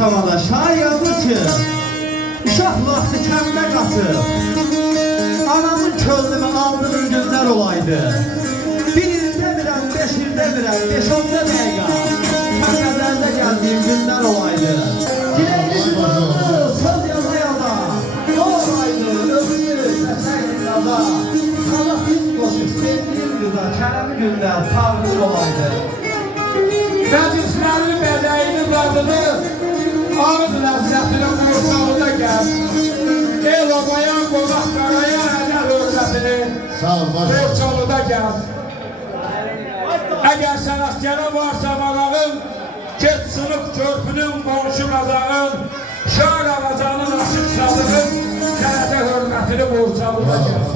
Şamada şair yazır ki, uşaq vaxtı kəndə qatıb, anamın könlümü aldığım günlər olaydı. Bir ildə bilən, 5 ildə bilən, 5-10 dəqiqə, kəndlərdə gəldiyim günlər olaydı. Diləkli günlərdə söz yaza-yaza, ne olaydı, özünü səsək yaza, sana süt qoşub sevdiğim qıza, kələmi günlər, tavrım olaydı. Məclislərin bədəyini qadını, ağız ləzzətini qurşağıda gəl. El obayan qonaq qaraya ədəl hörmətini Borçalıda gəl. Əgər sənətkərə varsa marağın, get sınıf körpünün qonşu qazağın, şar ağacanın açıq sadığın, sənətə hörmətini Borçalıda gəl.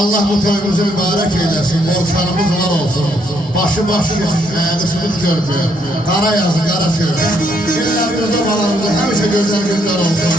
Allah bu toyumuzu mübarək eyləsin, borçlarımız var olsun. Başı geçsin, qısmımız görmüyor. Qara yazı, qara şöyle. Günlərimizdə balarımızda həmişə gözəl günlər olsun.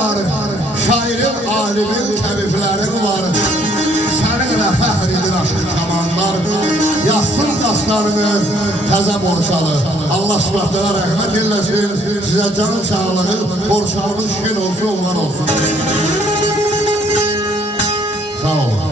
var, şairin, alimin təriflərin var. Səninlə fəxr edir aşıq kamanlar, yazsın dastanını təzə Borçalı. Allah subhanahu rəhmət eləsin, sizə canın sağlığı, Borçalının şirin olsun, olan olsun. Sağ olun.